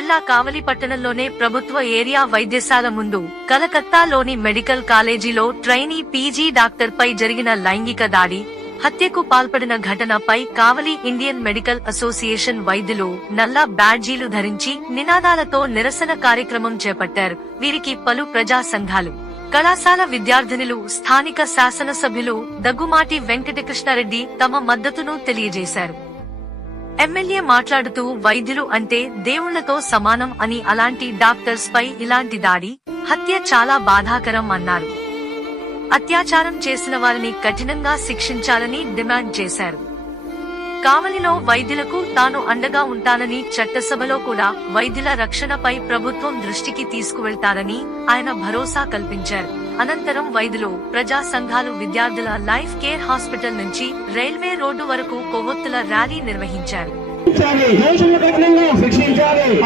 జిల్లా కావలి పట్టణంలోనే ప్రభుత్వ ఏరియా వైద్యశాల ముందు కలకత్తాలోని మెడికల్ కాలేజీలో ట్రైనీ పీజీ డాక్టర్పై జరిగిన లైంగిక దాడి, హత్యకు పాల్పడిన ఘటనపై కావలి ఇండియన్ మెడికల్ అసోసియేషన్ వైద్యులు నల్ల బ్యాడ్జీలు ధరించి నినాదాలతో నిరసన కార్యక్రమం చేపట్టారు. వీరికి పలు ప్రజా సంఘాలు, కళాశాల విద్యార్థినులు, స్థానిక శాసనసభ్యులు దగ్గుమాటి వెంకటకృష్ణారెడ్డి తమ మద్దతును తెలియజేశారు. ఎమ్మెల్యే మాట్లాడుతూ వైద్యులు అంటే దేవుళ్లతో సమానం అని, అలాంటి డాక్టర్స్ పై ఇలాంటి దాడి, హత్య చాలా బాధాకరం అన్నారు. అత్యాచారం చేసిన వారిని కఠినంగా శిక్షించాలని డిమాండ్ చేశారు. కావలిలో వైద్యులకు తాను అండగా ఉంటానని, చట్టసభలో కూడా వైద్యుల రక్షణపై ప్రభుత్వం దృష్టికి తీసుకువెళ్తారని ఆయన భరోసా కల్పించారు. అనంతరం వైద్యులు, ప్రజా సంఘాలు విద్యార్థుల లైఫ్ కేర్ హాస్పిటల్ నుంచి రైల్వే రోడ్డు వరకు కొవ్వొత్తుల ర్యాలీ నిర్వహించారు.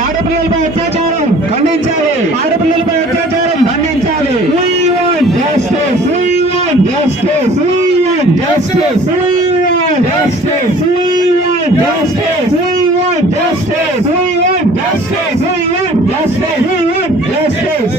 ఆడపిల్లలపై అత్యాచారం ఖండించాలి. ఆడపిల్లలపై అత్యాచారం ఖండించాలి. Justice, we want justice, we want justice, we want justice, we want justice, we want justice, we want justice, we want justice, we want justice.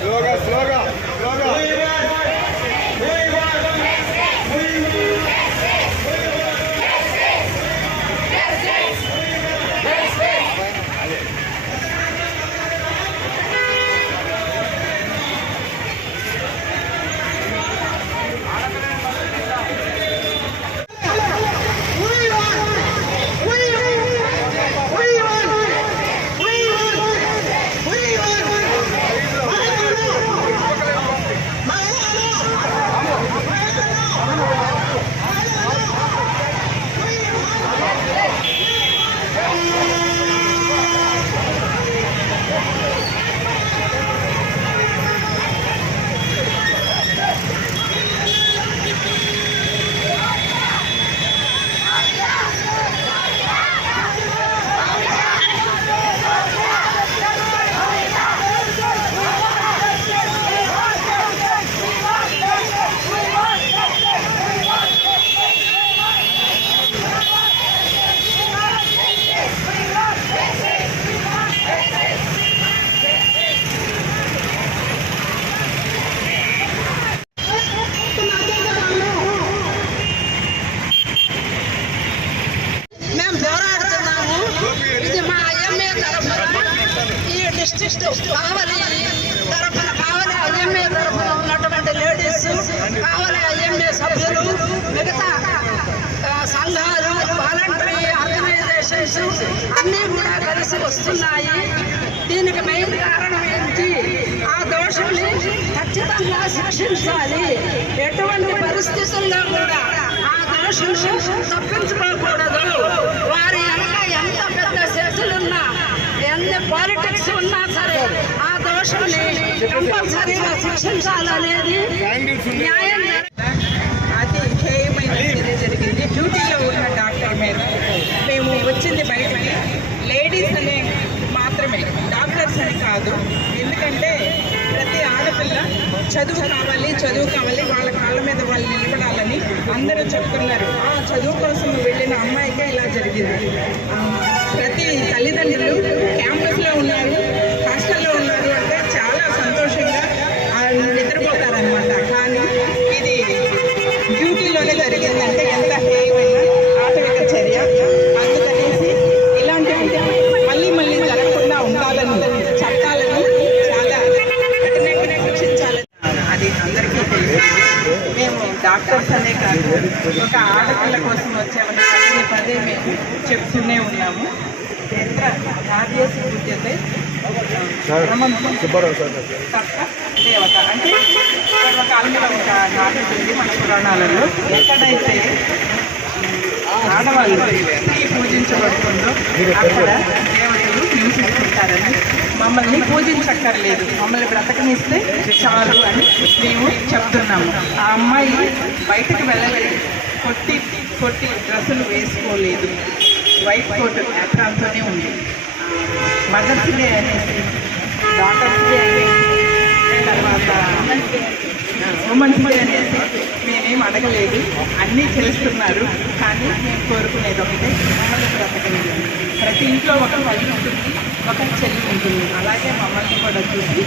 Sloga, sloga, sloga. కావలి తరఫున, కావలి IMA తరఫున ఉన్నటువంటి ladies, కావలి IMA సభ్యులు, మిగతా సంఘాలు, voluntary organisations అన్నీ కూడా కలిసి వస్తున్నాయి. దీనికి మెయిన్ కారణం ఏంటి? ఆ దోషుల్ని ఖచ్చితంగా శిక్షించాలి. ఎటువంటి పరిస్థితుల్లో కూడా ఆ దోషుల్ని తప్పించుకోకూడదు. వారి ఎంత పెద్ద శక్తులున్నా, ఎన్ని పాలిటిక్స్ ఉన్నా సరే ఆ దోషుల్ని కంపల్సరీగా శిక్షించాలనేది న్యాయం. అది హేయమైన చర్య జరిగింది. డ్యూటీలో ఉన్న డాక్టర్ మీద మేము వచ్చింది బయటికి లేడీస్ అనే మాత్రమే, డాక్టర్స్ అని కాదు. ఎందుకంటే ప్రతి ఆడపిల్ల చదువు కావాలి, వాళ్ళ కాళ్ళ మీద వాళ్ళు నిలబడాలని అందరూ చెప్తున్నారు. ఆ చదువు కోసం వెళ్ళిన అమ్మాయికే ఇలా జరిగింది. ప్రతి తల్లిదండ్రులు క్యాంపస్లో ఉన్నారు, హాస్టల్లో ఉన్నారు అంటే చాలా సంతోషంగా నిద్రపోతారనమాట. కానీ ఇది డ్యూటీలోనే జరిగిందంటే ఎంత హేయమైన ఆటవిక చర్య. అందుకనేసి ఇలాంటివి మళ్ళీ జరగకుండా ఉండాలని, చట్టాలను చాలా కఠినంగా శిక్షించాలని అది అందరికీ తెలిసింది. మేము డాక్టర్స్ అనే కాదు, ఒక ఆడపిల్ల కోసం వచ్చామని పదే మేము చెప్తూనే ఉన్నాము. దేవత అంటే పూర్వకాలం మీద ఒక నాటి ఉంది మన పురాణాలలో. ఎక్కడైతే ఆడవాళ్ళు పూజించబడుతుందో అక్కడ దేవతలు నివసిస్తుంటారని, మమ్మల్ని పూజించక్కర్లేదు, మమ్మల్ని బ్రతకనిస్తే చాలు అని మేము చెప్తున్నాము. ఆ అమ్మాయి బయటకు వెళ్ళలేదు, కొట్టి డ్రెస్సులు వేసుకోలేదు, వైట్ కోట్ యాత్రాంతోనే ఉంది. మదర్స్ డే అనేసి డాక్టర్స్ డే అనేసి తర్వాత ఉమెన్స్ డే అనేసి మేమేం అడగలేదు, అన్నీ చేస్తున్నారు. కానీ మేము కోరుకునేది ఒకటే, మమ్మల్ని బ్రతకలేదు. ప్రతి ఇంట్లో ఒక తల్లి ఉంటుంది, ఒక చెల్లి ఉంటుంది. అలాగే మమ్మల్ని కూడా చూసి